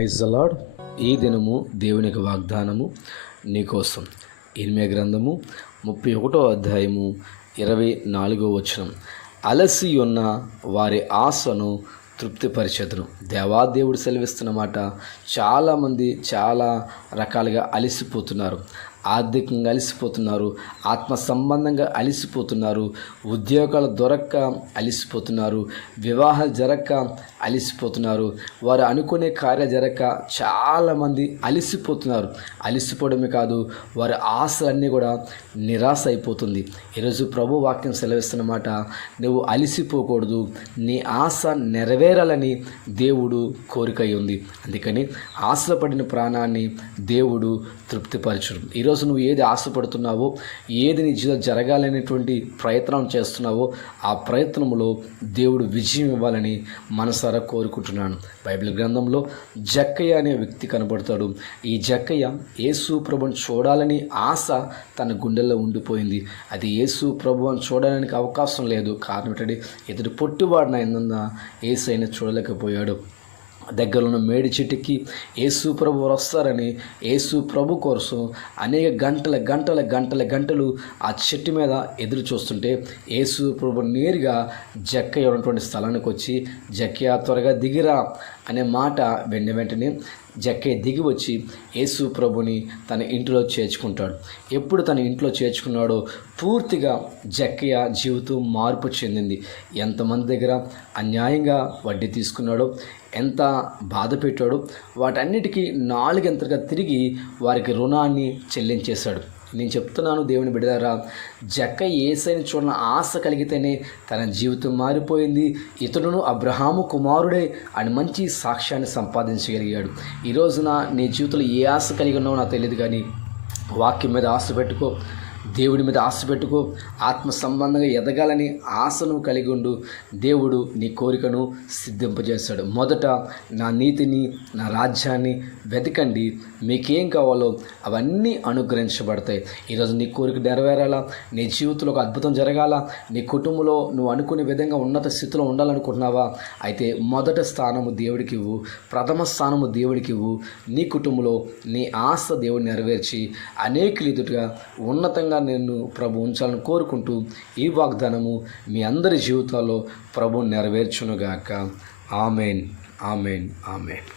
Praise the lord. ఈ దినము దేవునికి వాగ్దానము నీకోసం. ఇర్మీయా గ్రంథము 31వ అధ్యాయము 24వ వచనం. అలసి ఉన్న వారి ఆశను తృప్తిపరిచెదను. దేవాదేవుడు సెలవిస్తున్న మాట. చాలామంది చాలా రకాలుగా అలసిపోతున్నారు. ఆర్థికంగా అలసిపోతున్నారు, ఆత్మ సంబంధంగా అలసిపోతున్నారు, ఉద్యోగాలు దొరక్క అలసిపోతున్నారు, వివాహాలు జరక్క అలసిపోతున్నారు, వారు అనుకునే కార్యాలు జరక్క చాలామంది అలసిపోతున్నారు. అలసిపోవడమే కాదు, వారి ఆశలన్నీ కూడా నిరాశ అయిపోతుంది. ఈరోజు ప్రభు వాక్యం సెలవిస్తున్నమాట. నువ్వు అలసిపోకూడదు, నీ ఆశ నెరవేరాలని దేవుడు కోరిక ఉంది. అందుకని ఆశపడిన ప్రాణాన్ని దేవుడు తృప్తిపరచడు. ఈరోజు నువ్వు ఏది ఆశపడుతున్నావో, ఏది నీ జీవితం జరగాలనేటువంటి ప్రయత్నం చేస్తున్నావో, ఆ ప్రయత్నంలో దేవుడు విజయం ఇవ్వాలని మనసారా కోరుకుంటున్నాను. బైబిల్ గ్రంథంలో జక్కయ్య అనే వ్యక్తి కనబడతాడు. ఈ జక్కయ్య యేసు ప్రభువుని చూడాలని ఆశ తన గుండెల్లో ఉండిపోయింది. అది యేసు ప్రభువుని చూడడానికి అవకాశం లేదు. కారణం ఏంటంటే ఇతడు పొట్టివాడిన ఎందున యేసయ్యను చూడలేకపోయాడు. దగ్గర ఉన్న మేడి చెట్టుకి యేసు ప్రభు వస్తారని యేసు ప్రభు కోసం అనేక గంటలు ఆ చెట్టు మీద ఎదురు చూస్తుంటే యేసు ప్రభు నేరుగా జక్కయ్య ఉన్నటువంటి స్థలానికి వచ్చి, జక్కయ్య త్వరగా దిగిరా అనే మాట వెంటనే జక్కయ్య దిగి వచ్చి యేసు ప్రభుని తన ఇంటిలో చేర్చుకుంటాడు. ఎప్పుడు తన ఇంట్లో చేర్చుకున్నాడో పూర్తిగా జక్కయ్య జీవితం మార్పు చెందింది. ఎంతమంది దగ్గర అన్యాయంగా వడ్డీ తీసుకున్నాడో, ఎంత బాధ పెట్టాడో, వాటన్నిటికీ నాలుగంతలుగా తిరిగి వారికి రుణాన్ని చెల్లించేశాడు. నేను చెప్తున్నాను దేవుని బిడ్డలారా, జక్కయ్య యేసయ్యను చూడని ఆశ కలిగితేనే తన జీవితం మారిపోయింది. ఇతడును అబ్రహాము కుమారుడే అని మంచి సాక్ష్యాన్ని సంపాదించగలిగాడు. ఈ రోజున నీ జీవితంలో ఏ ఆశ కలిగి ఉన్నావో నాకు తెలియదు, కానీ వాక్యం మీద ఆశ పెట్టుకో, దేవుడి మీద ఆశ పెట్టుకో. ఆత్మ సంబంధంగా ఎదగాలని ఆశను కలిగి ఉండు. దేవుడు నీ కోరికను సిద్ధింపజేస్తాడు. మొదట నా నీతిని, నా రాజ్యాన్ని వెతకండి, మీకేం కావాలో అవన్నీ అనుగ్రహించబడతాయి. ఈరోజు నీ కోరిక నెరవేరాలా, నీ జీవితంలో ఒక అద్భుతం జరగాల, నీ కుటుంబంలో నువ్వు అనుకునే విధంగా ఉన్నత స్థితిలో ఉండాలనుకుంటున్నావా? అయితే మొదటి స్థానము దేవుడికి ఇవ్వు, ప్రథమ స్థానము దేవుడికి ఇవ్వు. నీ కుటుంబంలో నీ ఆశ దేవుడు నెరవేర్చి అనేకులు ఎదుటిగా ఉన్నతంగా నేను ప్రభు ఉంచాలని కోరుకుంటూ ఈ వాగ్దానము మీ అందరి జీవితాల్లో ప్రభు నెరవేర్చునుగాక. Amen, amen, amen.